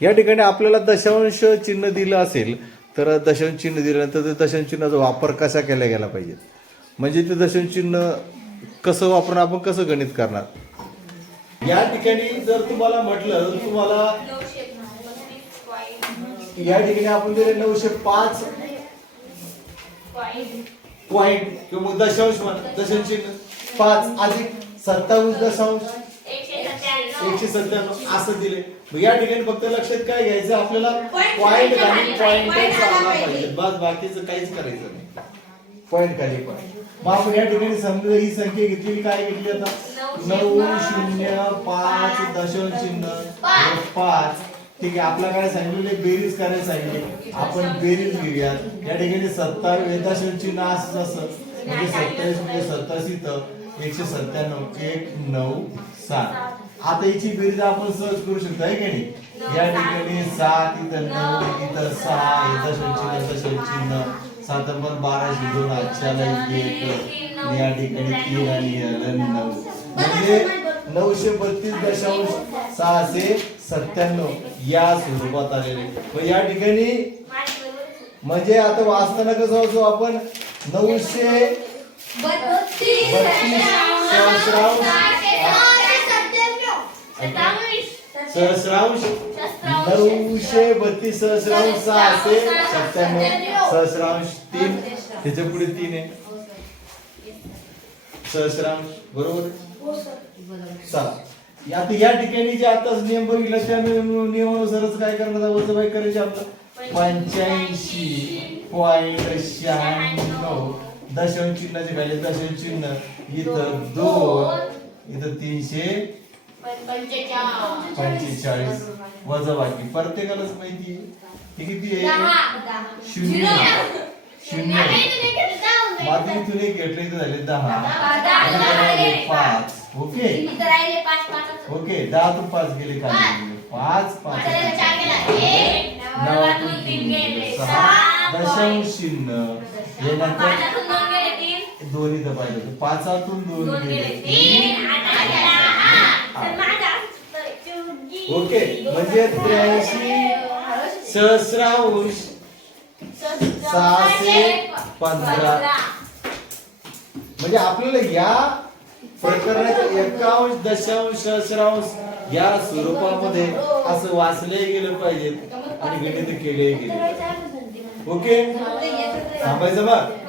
या ठिकाणी आपल्याला दशांश चिन्ह दिलं असेल तर दशांश चिन्ह दिल्यानंतर ते दशांश चिन्हाचा वापर कसा केला गेला पाहिजे? म्हणजे ते दशांश चिन्ह कसं वापरून आपण कसं गणित करणार? या ठिकाणी जर तुम्हाला म्हटलं तर तुम्हाला या ठिकाणी आपण दिले नऊशे पाच पॉइंट किंवा दशांश दशांश चिन्ह. पाच अधिक सत्तावीस दशांश. एकशे सत्त्याण्णव असं दिले मग या ठिकाणी फक्त लक्षात काय घ्यायचं? आपल्याला पॉइंट खाली चालला आला पाहिजे. बस बाकीचं काहीच करायचं नाही. पॉइंट खाली पॉइंट मग आपण या ठिकाणी समजा ही संख्या घेतलेली काय घेतली आता? नऊ शून्य पाच दशांश चिन्ह. पाच. ठीक आहे आपल्या काय सांगितलेले बेरीज करायला सांगितले. आपण बेरीज घेऊयात. या ठिकाणी सत्तावीस दशांश चिन्ह असं असं. म्हणजे सत्तावीस म्हणजे सत्तावीस इथं. एकशे सत्त्याण्णव एक नऊ सात. आता याची बेरीज आपण सहज करू शकतो आहे की नाही? या ठिकाणी सात इथं नऊ इथं सहा हे दशांश चिन्ह दशांश चिन्ह सात पण बाराशे दोन आजच्याला एक. या ठिकाणी तीन आणि याला नऊ. म्हणजे नऊशे बत्तीस दशांश सहाशे सत्त्याण्णव या स्वरूपात आलेले व या ठिकाणी म्हणजे आता वाचताना कसं असो आपण? नऊशे बत्तीस सहस्रांश नऊशे बत्तीस सहस्रांश सहाशे सत्त्याण्णव सहस्रांश तीन. त्याच्या पुढे तीन आहे. सहस्रांश बरोबर? चला आता या ठिकाणी जे आताच नियम बघितला त्या नियम- नियमानुसारच काय करणार वजबाई करायचे आपलं. पंच्याऐंशी पॉइंट शहाण्णव. दशांश चिन्हाचे पाहिजे दशांश चिन्ह. इथं दोन इथं तीनशे पंचेचाळीस. वजा बाकी प्रत्येकालाच माहिती आहे. हे किती आहे? शून्य. शून्य. इथून एक घेतले इथं झाले दहा. पाच. ओके. ओके. दहा तू पाच गेले खाली पाच. पाच तीन गेले. सहा. दशांश चिन्ह. हे नंतर दोन इथं पाहिजे होतं. पाचातून दोन गेले तीन. ओके म्हणजे त्र्याऐंशी सहस्रांश सहाशे पंधरा. म्हणजे आपल्याला या प्रकरणात एकांश दशांश सहस्रांश या स्वरूपामध्ये असं वाचले गेलं पाहिजे आणि गणित केले गेले ओके? थांबायचं बघ.